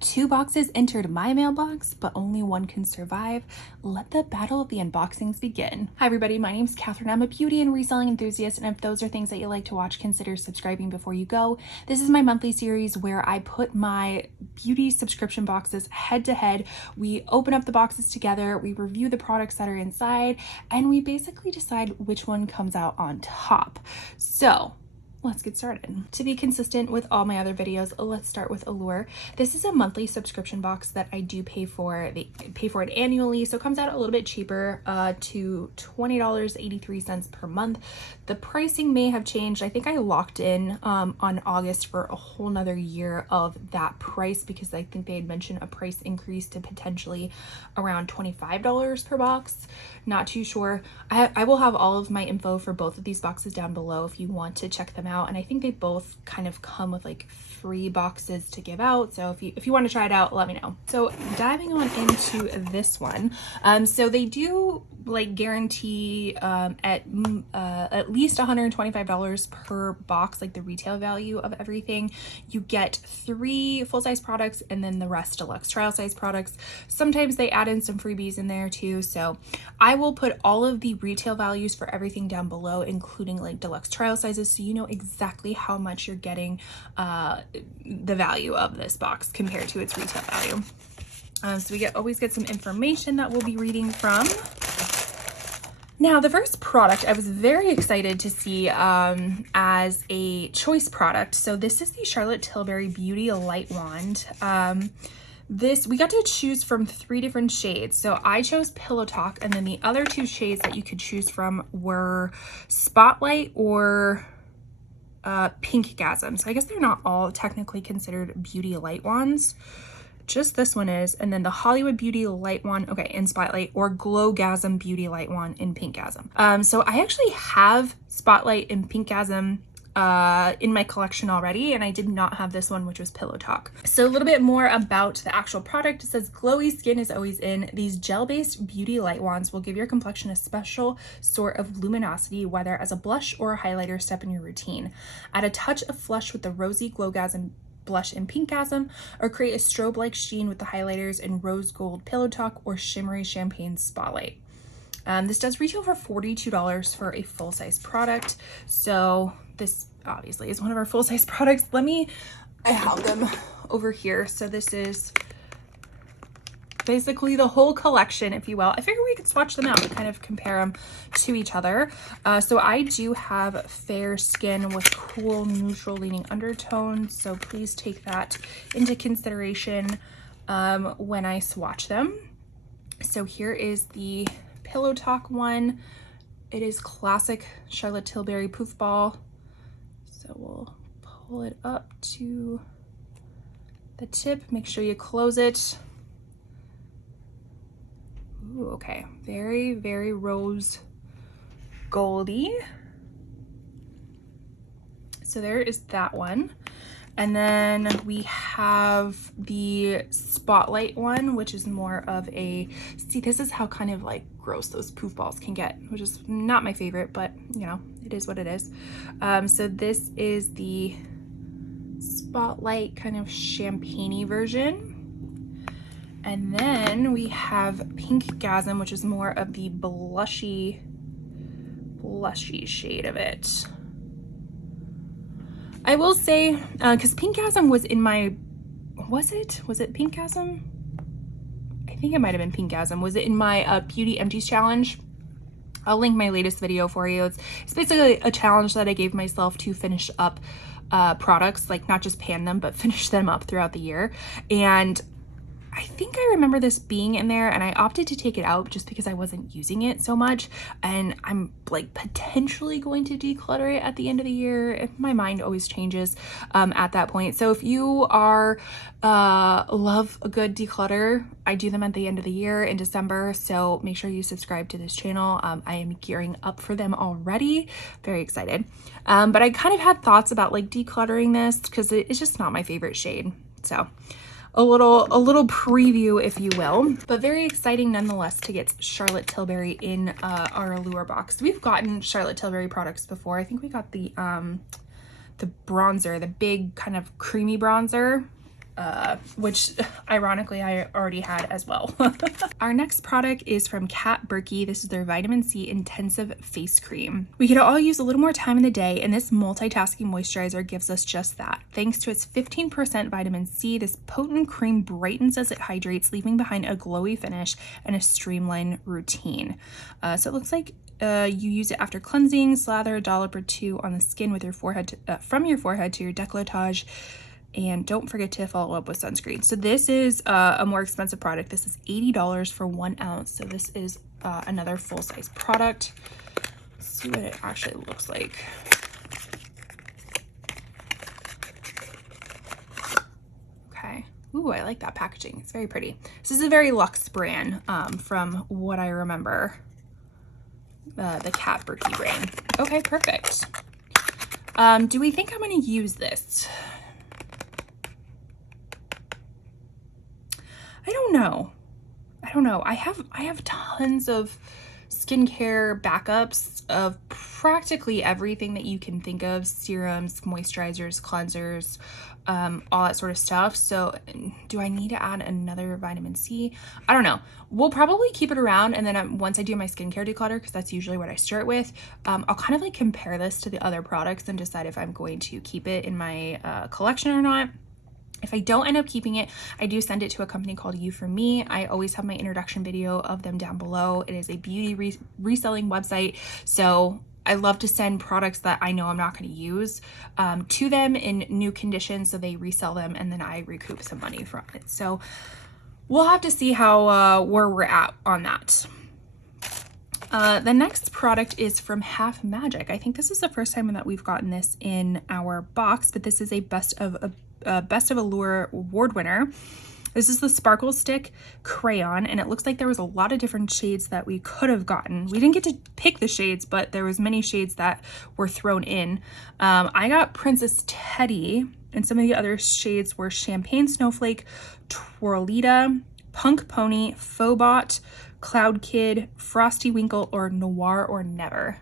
2 boxes entered my mailbox, but only one can survive. Let the battle of the unboxings begin. Hi everybody, my name is Catherine. I'm a beauty and reselling enthusiast, and if those are things that you like to watch, consider subscribing before you go. This is my monthly series where I put my beauty subscription boxes head to head. We open up the boxes together, we review the products that are inside, and we basically decide which one comes out on top. So let's get started. To be consistent with all my other videos, let's start with Allure. This is a monthly subscription box that I do pay for. They pay for it annually, so it comes out a little bit cheaper to $20.83 per month. The pricing may have changed. I think I locked in on August for a whole nother year of that price because I think they had mentioned a price increase to potentially around $25 per box. Not too sure. I will have all of my info for both of these boxes down below if you want to check them out. And I think they both kind of come with like 3 boxes to give out, so if you want to try it out, let me know. So diving on into this one, so they do like guarantee at least $125 per box, like the retail value of everything. You get 3 full-size products and then the rest deluxe trial size products. Sometimes they add in some freebies in there too, so I will put all of the retail values for everything down below, including like deluxe trial sizes, so you know exactly how much you're getting the value of this box compared to its retail value. So we always get some information that we'll be reading from. Now, the first product I was very excited to see as a choice product. So this is the Charlotte Tilbury Beauty Light Wand. This, we got to choose from 3 different shades. So I chose Pillow Talk, and then the other 2 shades that you could choose from were Spotlight or Pinkgasm. So I guess they're not all technically considered beauty light wands. Just this one is, and then the Hollywood Beauty Light Wand, okay, in Spotlight, or Glowgasm Beauty Light Wand in Pinkgasm. So I actually have Spotlight and Pinkgasm in my collection already, and I did not have this one, which was Pillow Talk. So a little bit more about the actual product. It says glowy skin is always in. These gel-based beauty light wands will give your complexion a special sort of luminosity, whether as a blush or a highlighter step in your routine. Add a touch of flush with the rosy Glowgasm blush in Pinkgasm, or create a strobe-like sheen with the highlighters in Rose Gold Pillow Talk or Shimmery Champagne Spotlight. This does retail for $42 for a full-size product. So this obviously is one of our full-size products. I have them over here. So this is basically the whole collection, if you will. I figured we could swatch them out and kind of compare them to each other. So I do have fair skin with cool, neutral leaning undertones. So please take that into consideration when I swatch them. So here is the Pillow Talk one. It is classic Charlotte Tilbury Poof Ball. So we'll pull it up to the tip. Make sure you close it. Ooh, okay, very, very rose goldy. So there is that one. And then we have the Spotlight one, which is more of a, see, this is how kind of like gross those poof balls can get, which is not my favorite, but you know, it is what it is. So this is the Spotlight kind of champagne-y version. And then we have Pinkgasm, which is more of the blushy shade of it. I will say, because Pinkgasm was in my, was it Pinkgasm? I think it might have been Pinkgasm. Was it in my Beauty Empties challenge? I'll link my latest video for you. It's basically a challenge that I gave myself to finish up products, like not just pan them, but finish them up throughout the year. And I think I remember this being in there, and I opted to take it out just because I wasn't using it so much, and I'm like potentially going to declutter it at the end of the year. My mind always changes at that point. So if you are love a good declutter, I do them at the end of the year in December, so make sure you subscribe to this channel. I am gearing up for them already. Very excited. But I kind of had thoughts about like decluttering this because it's just not my favorite shade. So a little preview, if you will, but very exciting nonetheless to get Charlotte Tilbury in our Allure box. We've gotten Charlotte Tilbury products before. I think we got the bronzer, the big kind of creamy bronzer. which ironically I already had as well. Our next product is from Kat Berkey. This is their vitamin C intensive face cream. We could all use a little more time in the day, and this multitasking moisturizer gives us just that. Thanks to its 15% vitamin C, this potent cream brightens as it hydrates, leaving behind a glowy finish and a streamlined routine. So it looks like you use it after cleansing, slather a dollop or two on the skin with your forehead from your forehead to your décolletage. And don't forget to follow up with sunscreen. So this is a more expensive product. This is $80 for 1 ounce. So this is another full-size product. Let's see what it actually looks like. Okay. Ooh, I like that packaging. It's very pretty. This is a very luxe brand from what I remember. The Kat Berkey brand. Okay, perfect. Do we think I'm going to use this? I don't know. I have tons of skincare backups of practically everything that you can think of: serums, moisturizers, cleansers, all that sort of stuff. So do I need to add another vitamin C? I don't know. We'll probably keep it around, and then once I do my skincare declutter, because that's usually what I start with, I'll kind of like compare this to the other products and decide if I'm going to keep it in my collection or not. If I don't end up keeping it, I do send it to a company called You For Me. I always have my introduction video of them down below. It is a beauty reselling website. So I love to send products that I know I'm not going to use to them in new conditions, so they resell them and then I recoup some money from it. So we'll have to see how where we're at on that. The next product is from Half Magic. I think this is the first time that we've gotten this in our box, but this is a Best of Allure award winner. This is the Sparkle Stick Crayon, and it looks like there was a lot of different shades that we could have gotten. We didn't get to pick the shades, but there was many shades that were thrown in. I got Princess Teddy, and some of the other shades were Champagne Snowflake, Twirlita, Punk Pony, Phobot, Cloud Kid, Frosty Winkle, or Noir or Never.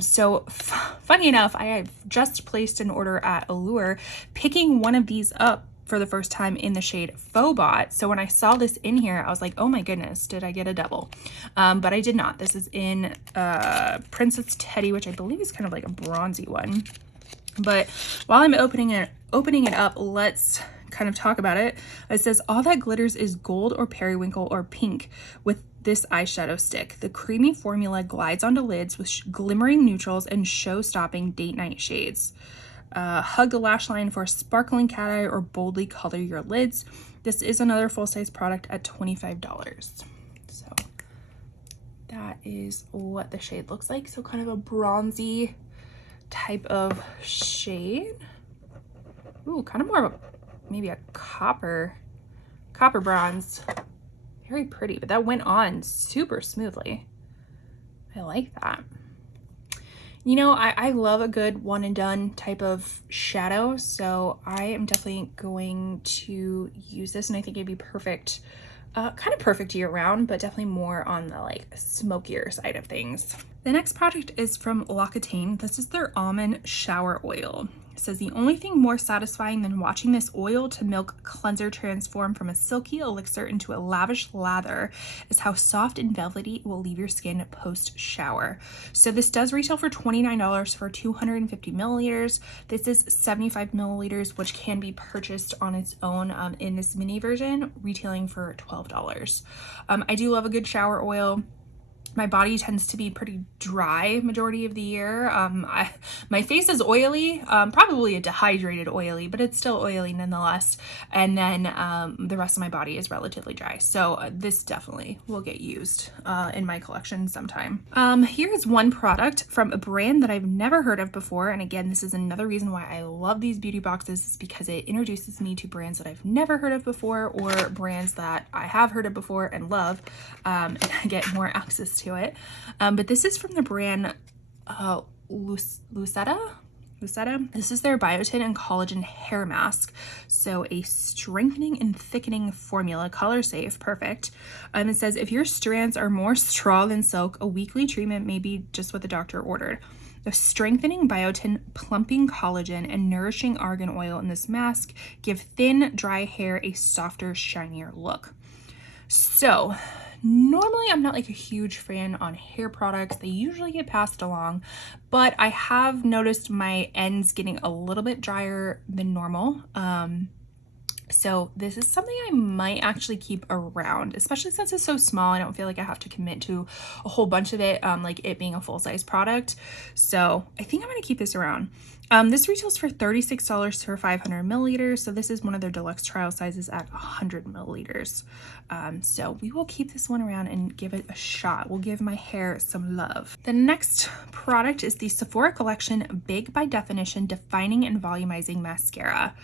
So funny enough, I have just placed an order at Allure, picking one of these up for the first time in the shade Phobot. So when I saw this in here, I was like, oh my goodness, did I get a double? But I did not. This is in Princess Teddy, which I believe is kind of like a bronzy one. But while I'm opening it up, let's kind of talk about it. It says, all that glitters is gold or periwinkle or pink with this eyeshadow stick. The creamy formula glides onto lids with glimmering neutrals and show-stopping date-night shades. Hug the lash line for a sparkling cat eye or boldly color your lids. This is another full-size product at $25. So that is what the shade looks like. So kind of a bronzy type of shade. Ooh, kind of more of a, maybe a copper bronze. Very pretty, but that went on super smoothly. I like that. You know, I love a good one and done type of shadow, so I am definitely going to use this, and I think it'd be perfect, kind of perfect year round, but definitely more on the like smokier side of things. The next product is from L'Occitane. This is their almond shower oil. It says, the only thing more satisfying than watching this oil to milk cleanser transform from a silky elixir into a lavish lather is how soft and velvety it will leave your skin post shower. So this does retail for $29 for 250 milliliters. This is 75 milliliters, which can be purchased on its own in this mini version, retailing for $12. I do love a good shower oil. My body tends to be pretty dry majority of the year. My face is oily, probably a dehydrated oily, but it's still oily nonetheless. And then the rest of my body is relatively dry. So this definitely will get used in my collection sometime. Here's one product from a brand that I've never heard of before. And again, this is another reason why I love these beauty boxes, is because it introduces me to brands that I've never heard of before, or brands that I have heard of before and love, and I get more access to it. But this is from the brand Lucetta. This is their biotin and collagen hair mask. So a strengthening and thickening formula, color safe, perfect. It says, if your strands are more straw than silk, a weekly treatment may be just what the doctor ordered. The strengthening biotin, plumping collagen, and nourishing argan oil in this mask give thin, dry hair a softer, shinier look. So normally I'm not like a huge fan on hair products. They usually get passed along, but I have noticed my ends getting a little bit drier than normal. So this is something I might actually keep around, especially since it's so small. I don't feel like I have to commit to a whole bunch of it, like it being a full-size product. So I think I'm going to keep this around. This retails for $36 for 500 milliliters. So this is one of their deluxe trial sizes at 100 milliliters. So we will keep this one around and give it a shot. We'll give my hair some love. The next product is the Sephora Collection Big by Definition Defining and Volumizing Mascara.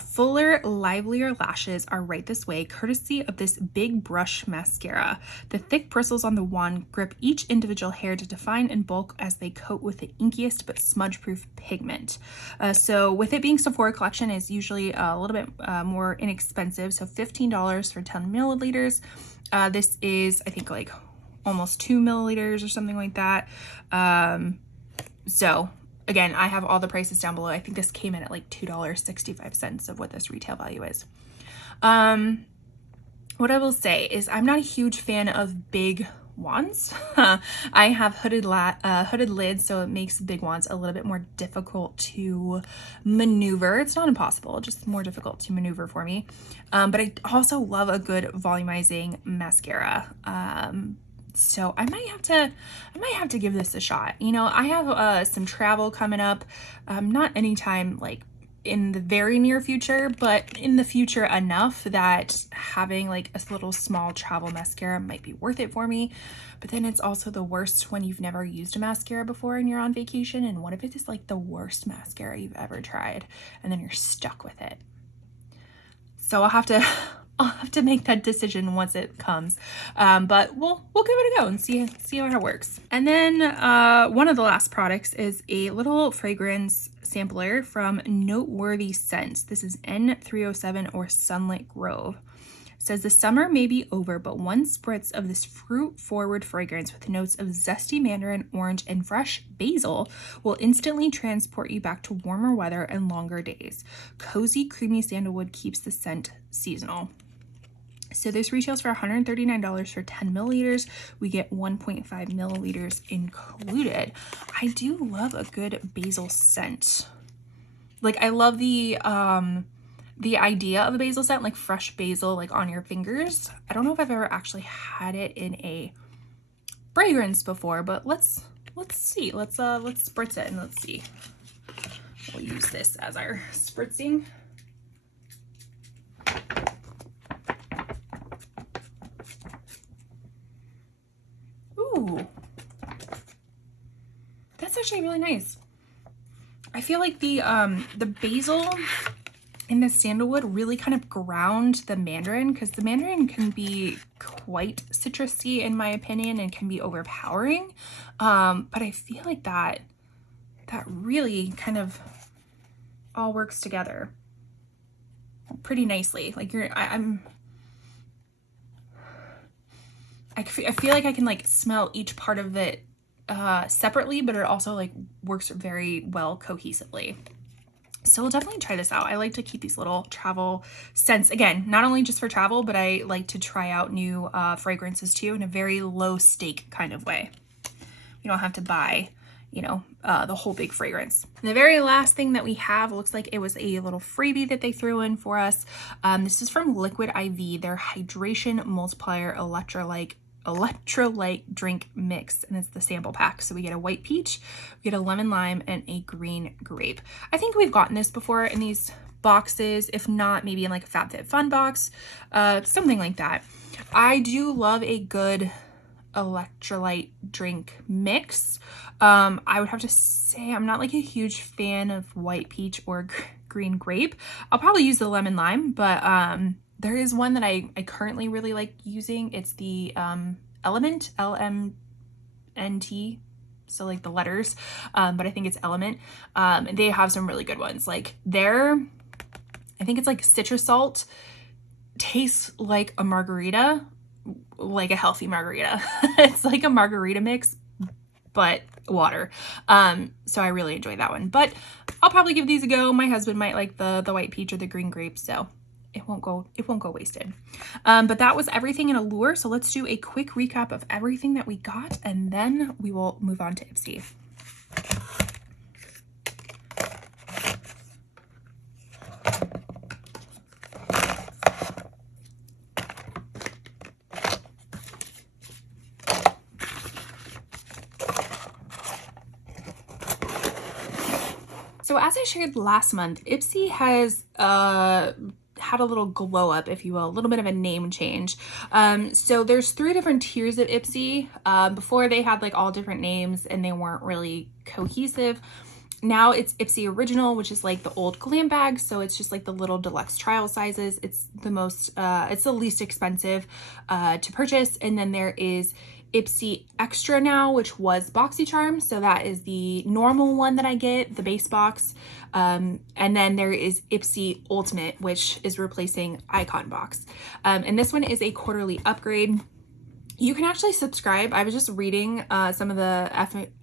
Fuller, livelier lashes are right this way, courtesy of this big brush mascara. The thick bristles on the wand grip each individual hair to define and bulk as they coat with the inkiest but smudge-proof pigment. So with it being Sephora Collection, is usually a little bit more inexpensive, so $15 for 10 milliliters. This is, I think, like almost 2 milliliters or something like that. So again, I have all the prices down below. I think this came in at like $2.65 of what this retail value is. What I will say is I'm not a huge fan of big wands. I have hooded lids, so it makes big wands a little bit more difficult to maneuver. It's not impossible, just more difficult to maneuver for me. But I also love a good volumizing mascara. So I might have to give this a shot. You know, I have some travel coming up, not anytime like in the very near future, but in the future enough that having like a little small travel mascara might be worth it for me. But then it's also the worst when you've never used a mascara before and you're on vacation, and what if it is like the worst mascara you've ever tried and then you're stuck with it? So I'll have to make that decision once it comes, but we'll give it a go and see how it works. And then one of the last products is a little fragrance sampler from Noteworthy Scents. This is N307 or Sunlit Grove. It says the summer may be over, but one spritz of this fruit-forward fragrance with notes of zesty mandarin, orange, and fresh basil will instantly transport you back to warmer weather and longer days. Cozy, creamy sandalwood keeps the scent seasonal. So this retails for $139 for 10 milliliters. We get 1.5 milliliters included. I do love a good basil scent. Like, I love the idea of a basil scent, like fresh basil, like on your fingers. I don't know if I've ever actually had it in a fragrance before, but let's see. Let's spritz it and let's see. We'll use this as our spritzing. Ooh, that's actually really nice. I feel like the basil and the sandalwood really kind of ground the mandarin, because the mandarin can be quite citrusy in my opinion and can be overpowering. But I feel like that really kind of all works together pretty nicely. Like I feel like I can like smell each part of it separately, but it also like works very well cohesively. So we'll definitely try this out. I like to keep these little travel scents, again, not only just for travel, but I like to try out new fragrances too in a very low stake kind of way. You don't have to buy, you know, the whole big fragrance. And the very last thing that we have looks like it was a little freebie that they threw in for us. This is from Liquid IV, their Hydration Multiplier Electrolyte Drink Mix, and it's the sample pack. So we get a white peach, we get a lemon lime, and a green grape. I think we've gotten this before in these boxes, if not maybe in like a FabFitFun box, something like that. I do love a good electrolyte drink mix. I would have to say I'm not like a huge fan of white peach or green grape. I'll probably use the lemon lime, but there is one that I currently really like using. It's the Element, LMNT, so like the letters, but I think it's Element. They have some really good ones. Like I think it's like citrus salt, tastes like a margarita, like a healthy margarita. It's like a margarita mix, but water. So I really enjoyed that one, but I'll probably give these a go. My husband might like the white peach or the green grape, so it won't go wasted. But that was everything in Allure. So let's do a quick recap of everything that we got, and then we will move on to Ipsy. So as I shared last month, Ipsy has had a little glow up, if you will, a little bit of a name change. So there's 3 different tiers of Ipsy. Before they had like all different names and they weren't really cohesive. Now it's Ipsy Original, which is like the old glam bag. So it's just like the little deluxe trial sizes. It's the most, it's the least expensive to purchase. And then there is Ipsy Extra now, which was BoxyCharm. So that is the normal one that I get, the base box. And then there is Ipsy Ultimate, which is replacing Icon Box. And this one is a quarterly upgrade. You can actually subscribe. I was just reading some of the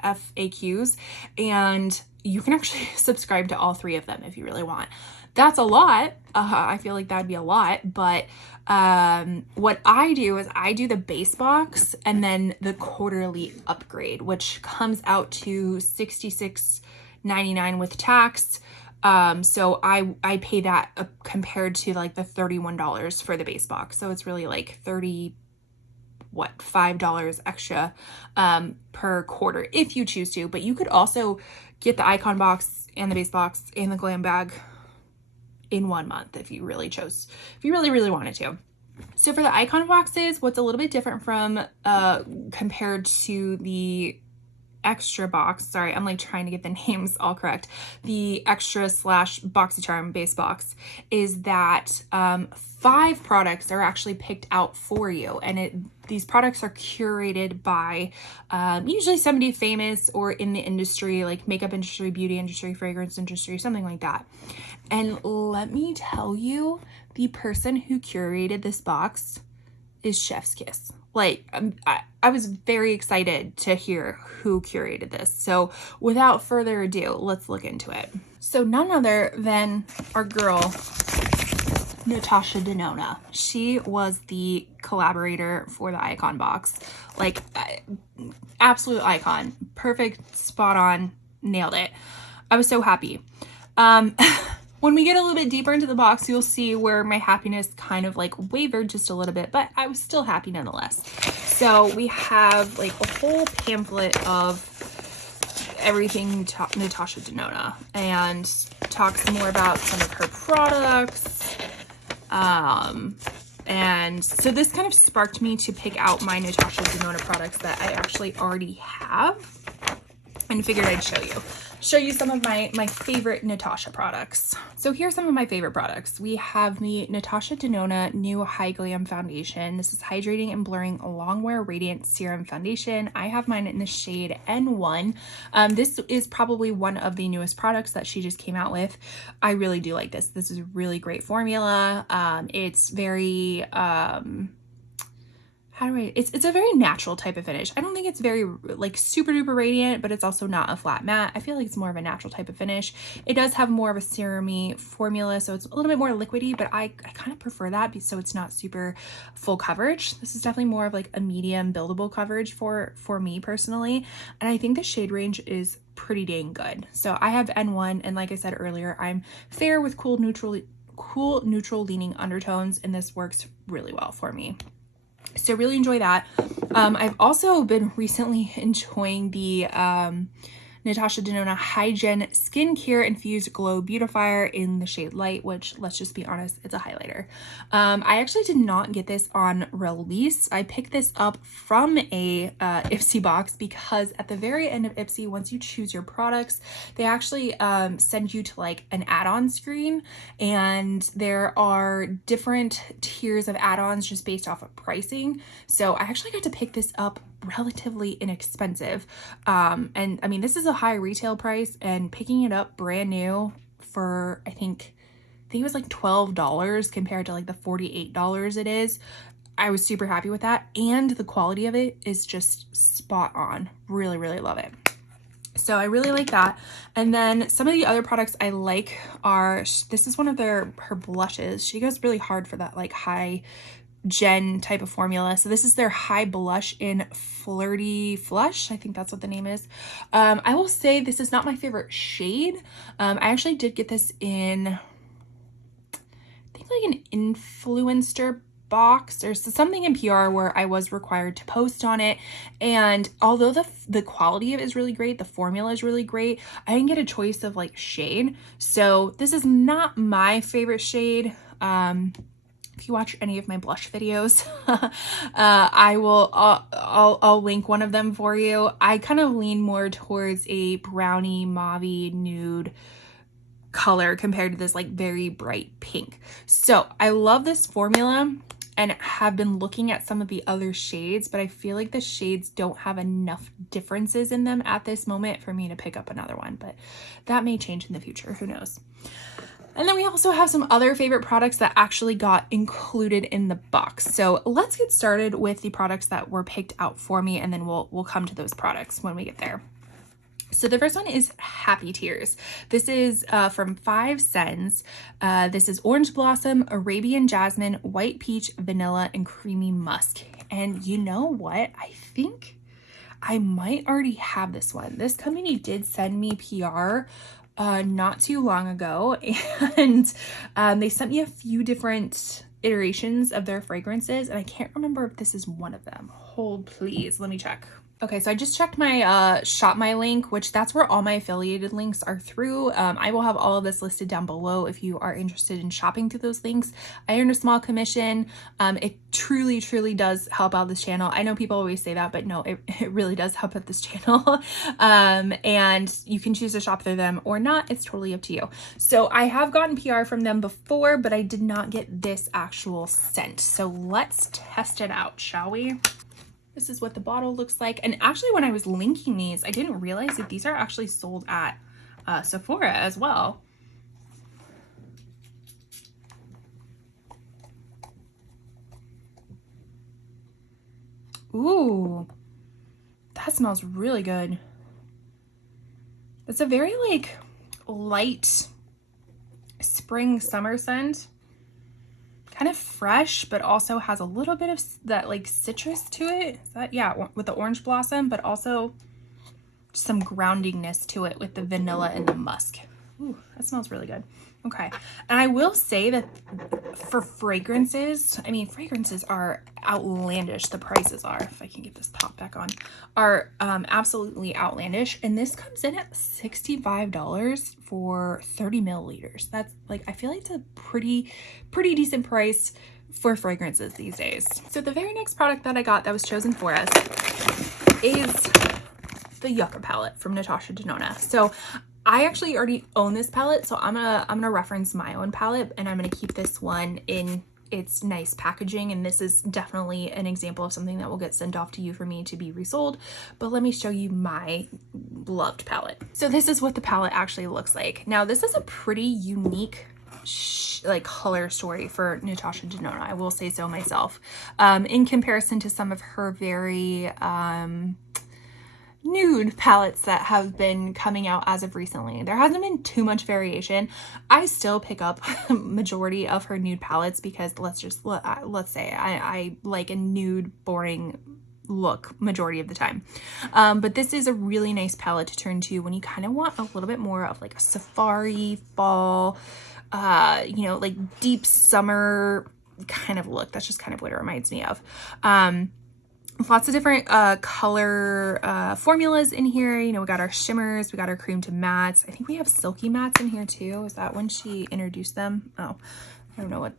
FAQs, and you can actually subscribe to all 3 of them if you really want. That's a lot. I feel like that'd be a lot, but what I do is I do the base box and then the quarterly upgrade, which comes out to $66.99 with tax. So I pay that compared to like the $31 for the base box. So it's really like $5 extra per quarter if you choose to. But you could also get the Icon Box and the base box and the glam bag in 1 month if you really chose, if you really wanted to. So for the Icon Boxes, what's a little bit different from compared to the extra box, sorry, I'm like trying to get the names all correct, the extra / BoxyCharm base box, is that 5 products are actually picked out for you, and these products are curated by usually somebody famous or in the industry, like makeup industry, beauty industry, fragrance industry, something like that. And let me tell you, the person who curated this box is chef's kiss. Like, I was very excited to hear who curated this. So without further ado, let's look into it. So none other than our girl, Natasha Denona. She was the collaborator for the Icon Box. Like, absolute icon. Perfect, spot on, nailed it. I was so happy. When we get a little bit deeper into the box, you'll see where my happiness kind of like wavered just a little bit, but I was still happy nonetheless. So we have like a whole pamphlet of everything Natasha Denona, and talks more about some of her products. And so this kind of sparked me to pick out my Natasha Denona products that I actually already have, and figured I'd show you some of my favorite Natasha products. So here's some of my favorite products. We have the Natasha Denona New High Glam Foundation. This is hydrating and blurring longwear radiant serum foundation. I have mine in the shade N1. This is probably one of the newest products that she just came out with. I really do like this. This is a really great formula. It's very it's a very natural type of finish. I don't think it's very like super duper radiant, but it's also not a flat matte. I feel like it's more of a natural type of finish. It does have more of a serum-y formula, so it's a little bit more liquidy, but I kind of prefer that so it's not super full coverage. This is definitely more of like a medium buildable coverage for me personally, and I think the shade range is pretty dang good. So I have N1, and like I said earlier, I'm fair with cool neutral leaning undertones, and this works really well for me. So really enjoy that. I've also been recently enjoying the Natasha Denona Hygiene Skincare Infused Glow Beautifier in the shade Light, which, let's just be honest, it's a highlighter. I actually did not get this on release. I picked this up from a Ipsy box because at the very end of Ipsy, once you choose your products, they actually send you to like an add-on screen, and there are different tiers of add-ons just based off of pricing. So I actually got to pick this up relatively inexpensive, and I mean, this is a high retail price, and picking it up brand new for I think it was like $12 compared to like the $48 it is. I was super happy with that, and the quality of it is just spot on. Really love it. So I really like that. And then some of the other products I like are, this is one of her blushes. She goes really hard for that like high gen type of formula. So this is their high blush in Flirty Flush. I think that's what the name is. I will say this is not my favorite shade. I actually did get this in, I think like an influencer box. There's something in PR where I was required to post on it, and although the quality of it is really great, the formula is really great, I didn't get a choice of like shade. So this is not my favorite shade. If you watch any of my blush videos, I'll link one of them for you. I kind of lean more towards a brownie mauvey nude color compared to this like very bright pink. So I love this formula and have been looking at some of the other shades, but I feel like the shades don't have enough differences in them at this moment for me to pick up another one, but that may change in the future, who knows. And then we also have some other favorite products that actually got included in the box. So let's get started with the products that were picked out for me, and then we'll come to those products when we get there. So the first one is Happy Tears. This is from 5 Cents. This is Orange Blossom, Arabian Jasmine, White Peach, Vanilla, and Creamy Musk. And you know what? I think I might already have this one. This company did send me PR not too long ago, and they sent me a few different iterations of their fragrances, and I can't remember if this is one of them. Hold please, let me check. Okay, so I just checked my Shop My link, which that's where all my affiliated links are through. I will have all of this listed down below if you are interested in shopping through those links. I earn a small commission. It truly, truly does help out this channel. I know people always say that, but no, it really does help out this channel. And you can choose to shop through them or not. It's totally up to you. So I have gotten PR from them before, but I did not get this actual scent. So let's test it out, shall we? This is what the bottle looks like. And actually, when I was linking these, I didn't realize that these are actually sold at Sephora as well. Ooh, that smells really good. It's a very like light spring summer scent. Kind of fresh, but also has a little bit of that like citrus to it. Is that, yeah, with the orange blossom, but also some groundingness to it with the vanilla and the musk. Ooh, that smells really good. Okay, and I will say that for fragrances, I mean, fragrances are outlandish. The prices are, if I can get this top back on, are absolutely outlandish. And this comes in at $65 for 30 milliliters. That's like, I feel like it's a pretty decent price for fragrances these days. So the very next product that I got that was chosen for us is the Yucca palette from Natasha Denona. So I actually already own this palette, so I'm gonna reference my own palette, and I'm gonna keep this one in its nice packaging. And this is definitely an example of something that will get sent off to you for me to be resold. But let me show you my loved palette. So this is what the palette actually looks like. Now this is a pretty unique like color story for Natasha Denona, I will say so myself, in comparison to some of her very nude palettes that have been coming out as of recently. There hasn't been too much variation. I still pick up majority of her nude palettes because let's say I like a nude boring look majority of the time. But this is a really nice palette to turn to when you kind of want a little bit more of like a safari fall, you know, like deep summer kind of look. That's just kind of what it reminds me of. Lots of different color formulas in here. You know, we got our shimmers, we got our cream to mattes. I think we have silky mattes in here too. Is that when she introduced them? Oh, I don't know what.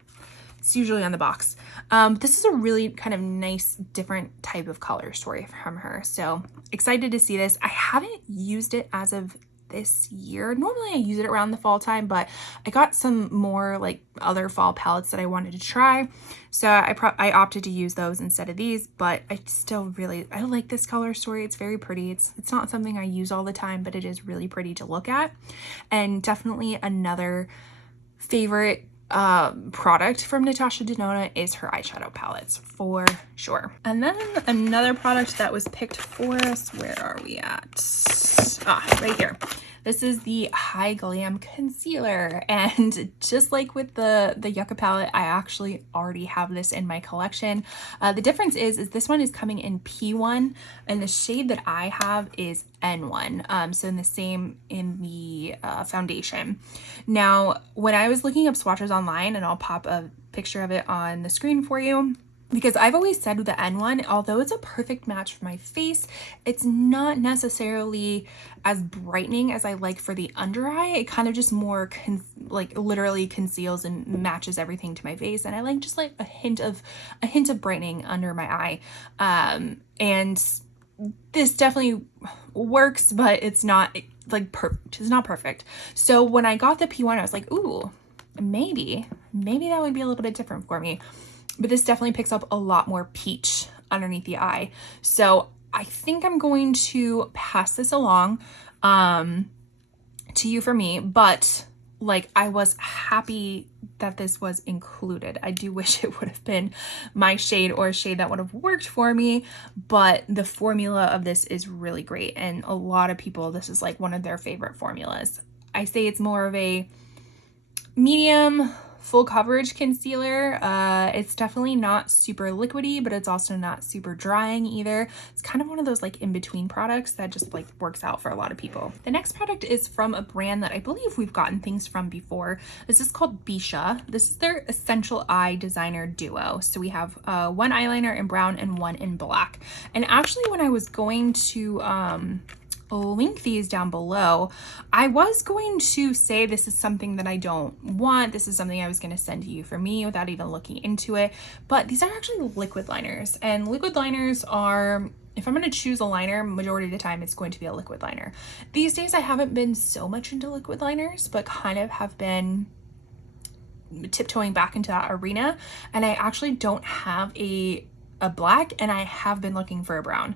It's usually on the box. This is a really kind of nice, different type of color story from her. So excited to see this. I haven't used it as of this year. Normally I use it around the fall time, but I got some more like other fall palettes that I wanted to try. So I opted to use those instead of these, but I still I like this color story. It's very pretty. It's not something I use all the time, but it is really pretty to look at. And definitely another favorite product from Natasha Denona is her eyeshadow palettes for sure. And then another product that was picked for us, where are we at? Right here. This is the High Glam Concealer, and just like with the Yucca palette, I actually already have this in my collection. The difference is this one is coming in P1, and the shade that I have is N1, so in the foundation. Now, when I was looking up swatches online, and I'll pop a picture of it on the screen for you, because I've always said with the N1, although it's a perfect match for my face, it's not necessarily as brightening as I like for the under eye. It kind of just more like literally conceals and matches everything to my face, and I like just like a hint of brightening under my eye. And this definitely works, but it's not like perfect. It's not perfect. So when I got the P1, I was like, ooh, maybe that would be a little bit different for me. But this definitely picks up a lot more peach underneath the eye. So I think I'm going to pass this along to you for me, but like I was happy that this was included. I do wish it would have been my shade or a shade that would have worked for me, but the formula of this is really great. And a lot of people, this is like one of their favorite formulas. I say it's more of a medium full coverage concealer. It's definitely not super liquidy, but it's also not super drying either. It's kind of one of those like in-between products that just like works out for a lot of people. The next product is from a brand that I believe we've gotten things from before. This is called Bisha. This is their Essential Eye Designer Duo. So we have one eyeliner in brown and one in black. And actually when I was going to link these down below, I was going to say this is something that I don't want. This is something I was going to send to you for me without even looking into it. But these are actually liquid liners, and liquid liners are, if I'm going to choose a liner, majority of the time it's going to be a liquid liner. These days I haven't been so much into liquid liners, but kind of have been tiptoeing back into that arena. And I actually don't have a black, and I have been looking for a brown.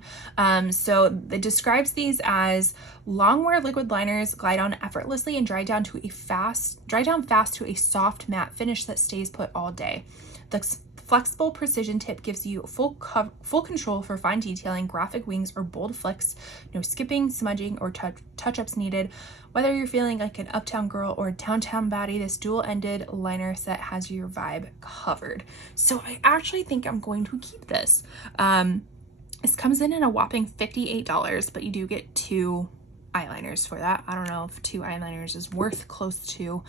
So it describes these as long wear liquid liners, glide on effortlessly and dry down fast to a soft matte finish that stays put all day. The flexible precision tip gives you full control for fine detailing, graphic wings, or bold flicks. No skipping, smudging, or touch-ups needed. Whether you're feeling like an uptown girl or a downtown baddie, this dual-ended liner set has your vibe covered. So I actually think I'm going to keep this. This comes in at a whopping $58, but you do get 2 eyeliners for that. I don't know if 2 eyeliners is worth close to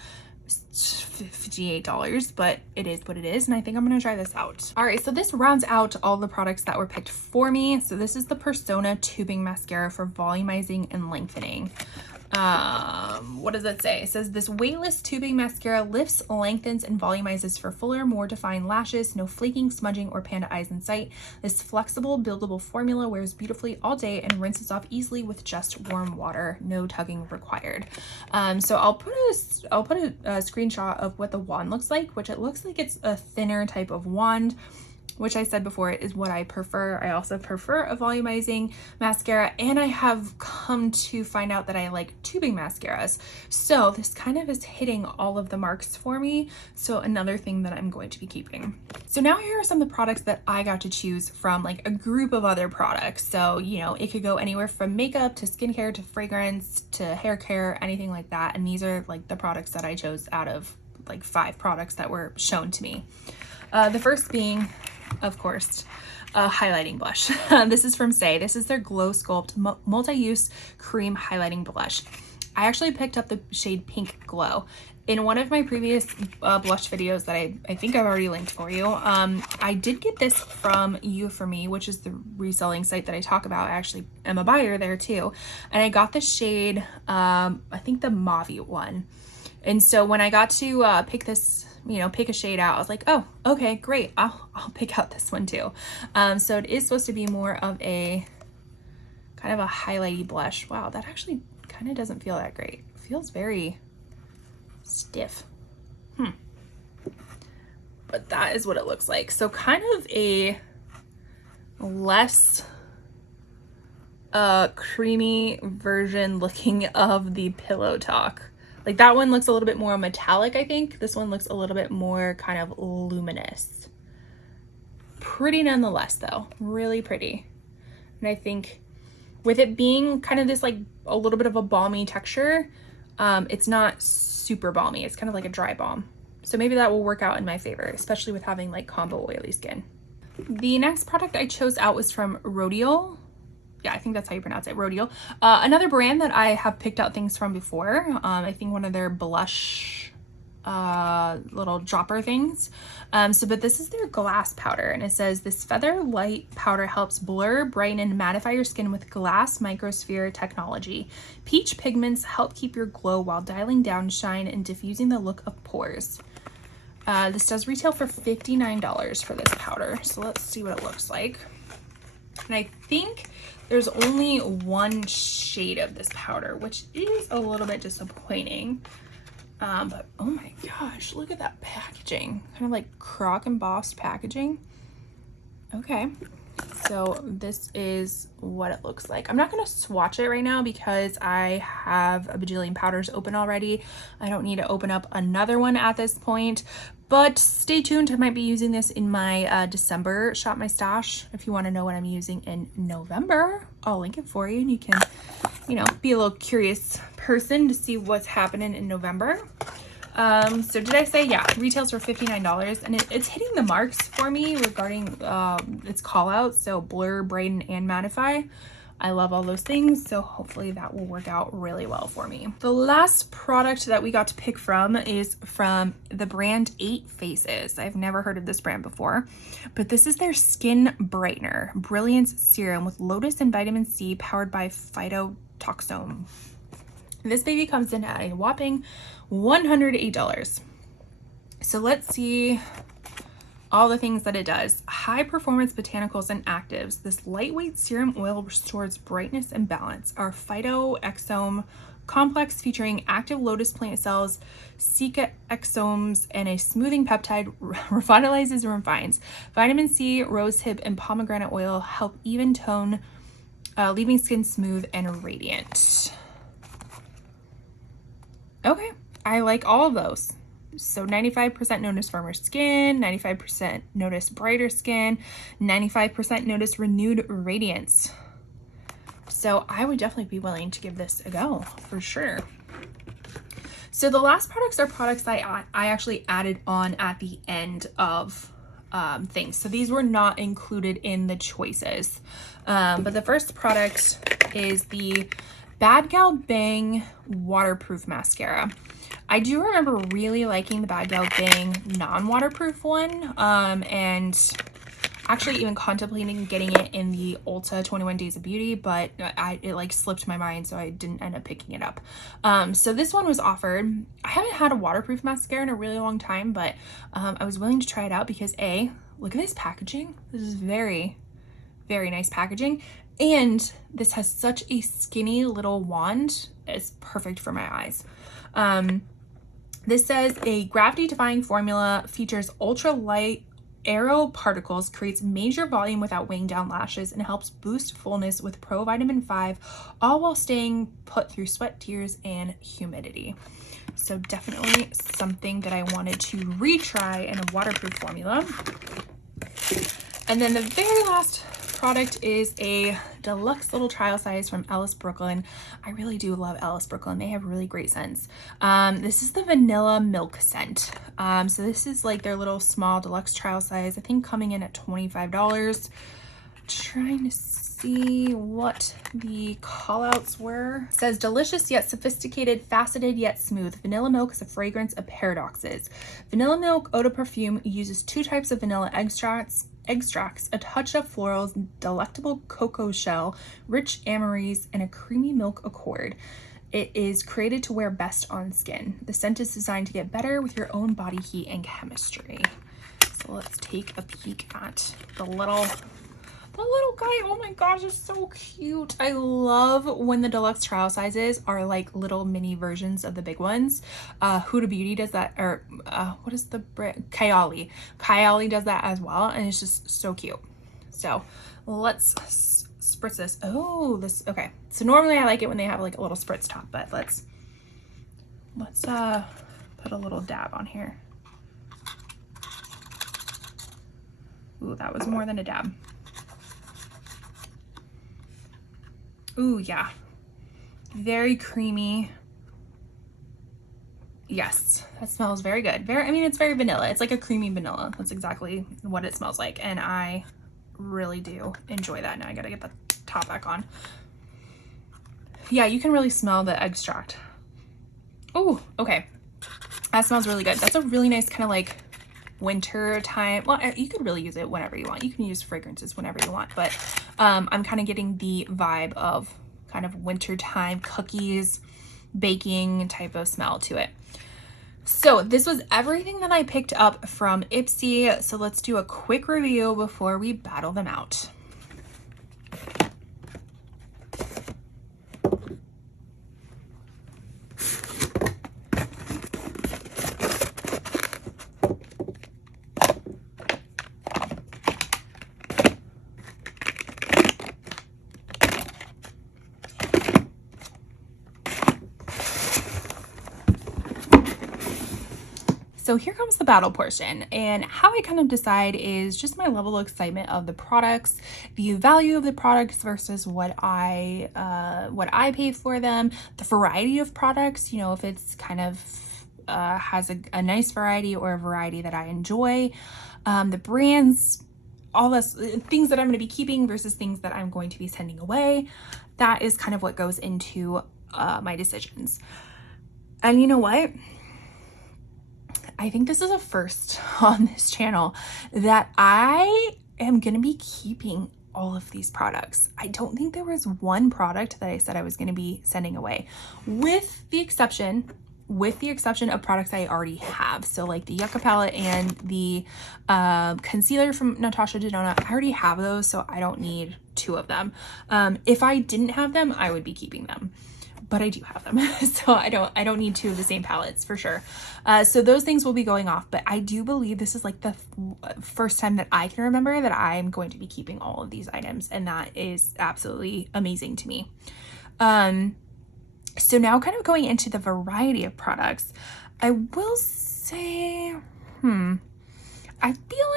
$58, but it is what it is, and I think I'm gonna try this out. All right, so this rounds out all the products that were picked for me. So this is the Persona Tubing Mascara for volumizing and lengthening. What does it say? It says this weightless tubing mascara lifts, lengthens, and volumizes for fuller, more defined lashes. No flaking, smudging, or panda eyes in sight. This flexible, buildable formula wears beautifully all day and rinses off easily with just warm water. No tugging required. So I'll put a screenshot of what the wand looks like, which it looks like it's a thinner type of wand, which I said before is what I prefer. I also prefer a volumizing mascara, and I have come to find out that I like tubing mascaras. So this kind of is hitting all of the marks for me. So another thing that I'm going to be keeping. So now here are some of the products that I got to choose from, like a group of other products. So, you know, it could go anywhere from makeup to skincare to fragrance to hair care, anything like that. And these are like the products that I chose out of like 5 products that were shown to me. The first being, of course, a highlighting blush. This is from Say. This is their Glow Sculpt multi-use cream highlighting blush. I actually picked up the shade Pink Glow. In one of my previous blush videos that I think I've already linked for you, I did get this from You For Me, which is the reselling site that I talk about. I actually am a buyer there too. And I got the shade, I think the Mauve one. And so when I got to pick this, you know, pick a shade out, I was like, oh, okay, great. I'll pick out this one too. So it is supposed to be more of a kind of a highlighty blush. Wow, that actually kind of doesn't feel that great. It feels very stiff. But that is what it looks like. So kind of a less creamy version looking of the Pillow Talk. Like that one looks a little bit more metallic, I think. This one looks a little bit more kind of luminous. Pretty nonetheless though, really pretty. And I think with it being kind of this like a little bit of a balmy texture, it's not super balmy. It's kind of like a dry balm. So maybe that will work out in my favor, especially with having like combo oily skin. The next product I chose out was from Rodial. Yeah, I think that's how you pronounce it, Rodial. Another brand that I have picked out things from before. I think one of their blush little dropper things. But this is their glass powder, and it says this feather light powder helps blur, brighten, and mattify your skin with glass microsphere technology. Peach pigments help keep your glow while dialing down shine and diffusing the look of pores. This does retail for $59 for this powder, so let's see what it looks like. And I think there's only one shade of this powder, which is a little bit disappointing. But oh my gosh, look at that packaging. Kind of like crock embossed packaging. Okay, so this is what it looks like. I'm not going to swatch it right now because I have a bajillion powders open already. I don't need to open up another one at this point, but stay tuned. I might be using this in my December Shop My Stash. If you want to know what I'm using in November, I'll link it for you, and you can, you know, be a little curious person to see what's happening in November. So did I say, yeah, retails for $59, and it's hitting the marks for me regarding its call outs. So blur, brighten, and mattify. I love all those things, so hopefully that will work out really well for me. The last product that we got to pick from is from the brand 8 Faces. I've never heard of this brand before, but this is their Skin Brightener Brilliance Serum with lotus and vitamin C powered by phytotoxome. This baby comes in at a whopping $108. So let's see all the things that it does. High performance botanicals and actives. This lightweight serum oil restores brightness and balance. Our phytoexome complex featuring active lotus plant cells, cica exomes, and a smoothing peptide revitalizes and refines. Vitamin C, rosehip, and pomegranate oil help even tone, leaving skin smooth and radiant. Okay, I like all of those. So 95% notice firmer skin, 95% notice brighter skin, 95% notice renewed radiance. So I would definitely be willing to give this a go for sure. So the last products are products I actually added on at the end of things. So these were not included in the choices. But the first product is the Bad Gal Bang Waterproof Mascara. I do remember really liking the Bad Gal Bang non-waterproof one, and actually even contemplating getting it in the Ulta 21 Days of Beauty, but it like slipped my mind, so I didn't end up picking it up. So this one was offered. I haven't had a waterproof mascara in a really long time, but I was willing to try it out because look at this packaging. This is very, very nice packaging. And this has such a skinny little wand. It's perfect for my eyes. This says a gravity-defying formula, features ultra-light aero particles, creates major volume without weighing down lashes, and helps boost fullness with Pro Vitamin 5, all while staying put through sweat, tears, and humidity. So definitely something that I wanted to retry in a waterproof formula. And then the very last product is a deluxe little trial size from Ellis Brooklyn. I really do love Ellis Brooklyn. They have really great scents. This is the vanilla milk scent. So this is like their little small deluxe trial size, I think coming in at $25. Trying to see what the call outs were. It says delicious yet sophisticated, faceted yet smooth. Vanilla milk is a fragrance of paradoxes. Vanilla milk eau de perfume uses 2 types of vanilla extracts, a touch of florals, delectable cocoa shell, rich amberries, and a creamy milk accord. It is created to wear best on skin. The scent is designed to get better with your own body heat and chemistry. So let's take a peek at the little guy. Oh my gosh, it's so cute. I love when the deluxe trial sizes are like little mini versions of the big ones. Huda Beauty does that, or what is the brand? Kylie does that as well, and it's just so cute. So let's spritz this. Oh, this, okay. So normally I like it when they have like a little spritz top, but let's Let's put a little dab on here. Ooh, that was more than a dab. Ooh, yeah. Very creamy. Yes, that smells very good. I mean, it's very vanilla. It's like a creamy vanilla. That's exactly what it smells like. And I really do enjoy that. Now I gotta get the top back on. Yeah, you can really smell the extract. Oh, okay. That smells really good. That's a really nice kind of like winter time. Well, you could really use it whenever you want. You can use fragrances whenever you want, but I'm kind of getting the vibe of kind of wintertime cookies, baking type of smell to it. So this was everything that I picked up from Ipsy. So let's do a quick review before we battle them out. So here comes the battle portion, and how I kind of decide is just my level of excitement of the products, the value of the products versus what I pay for them, the variety of products, you know, if it's kind of has a nice variety or a variety that I enjoy, the brands, all this things that I'm going to be keeping versus things that I'm going to be sending away. That is kind of what goes into my decisions. And you know what? I think this is a first on this channel that I am going to be keeping all of these products. I don't think there was one product that I said I was going to be sending away, with the exception of products I already have. So like the Yucca palette and the concealer from Natasha Denona, I already have those, so I don't need two of them. If I didn't have them, I would be keeping them. But I do have them, so I don't need two of the same palettes for sure. So those things will be going off, but I do believe this is like the first time that I can remember that I'm going to be keeping all of these items, and that is absolutely amazing to me. So now kind of going into the variety of products, I will say, I feel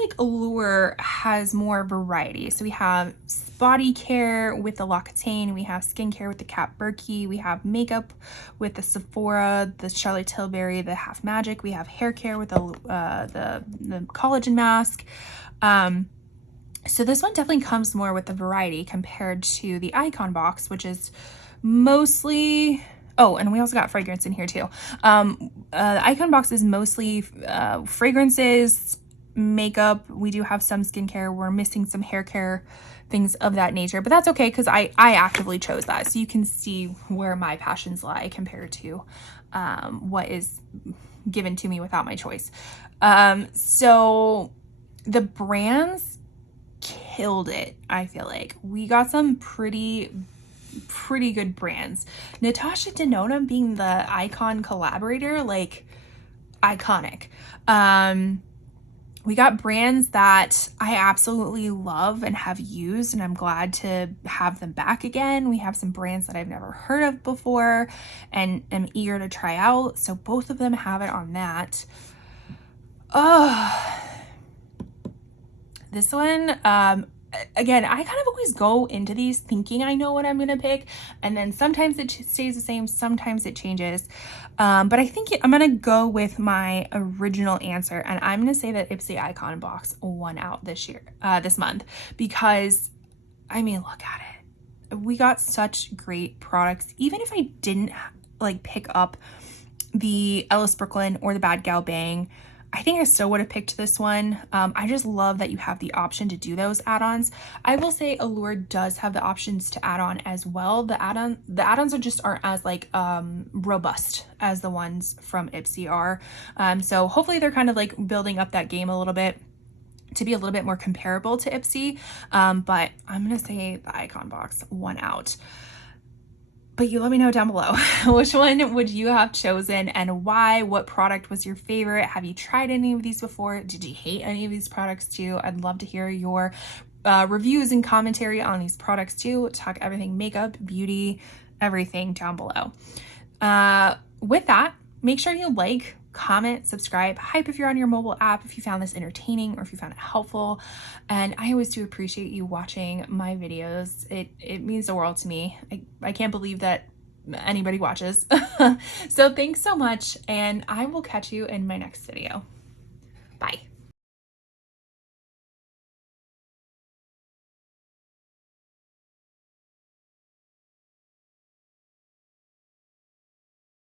like Allure has more variety. So we have body care with the L'Occitane, we have skincare with the Kat Berkey, we have makeup with the Sephora, the Charlotte Tilbury, the Half Magic, we have hair care with the collagen mask. So this one definitely comes more with the variety compared to the Icon box, which is mostly, oh, and we also got fragrance in here too. The Icon box is mostly fragrances, makeup. We do have some skincare. We're missing some hair care, things of that nature, but that's okay because I actively chose that. So you can see where my passions lie compared to what is given to me without my choice. So the brands killed it. I feel like we got some pretty good brands. Natasha Denona being the Icon collaborator, like iconic. We got brands that I absolutely love and have used, and I'm glad to have them back again. We have some brands that I've never heard of before and am eager to try out. So both of them have it on that. This one, again, I kind of always go into these thinking I know what I'm going to pick, and then sometimes it stays the same, sometimes it changes. But I think I'm going to go with my original answer, and I'm going to say that Ipsy Icon box won out this month, because, I mean, look at it. We got such great products. Even if I didn't like pick up the Ellis Brooklyn or the Bad Gal Bang, I think I still would have picked this one. I just love that you have the option to do those add-ons. I will say Allure does have the options to add on as well. The add-ons aren't as like robust as the ones from Ipsy are. So hopefully they're kind of like building up that game a little bit to be a little bit more comparable to Ipsy. But I'm gonna say the Icon box won out. But you let me know down below, which one would you have chosen and why? What product was your favorite? Have you tried any of these before? Did you hate any of these products too? I'd love to hear your reviews and commentary on these products too. Talk everything makeup, beauty, everything down below. With that, make sure you like, comment, subscribe, hype if you're on your mobile app, if you found this entertaining or if you found it helpful. And I always do appreciate you watching my videos. It means the world to me. I can't believe that anybody watches. So thanks so much, and I will catch you in my next video. Bye.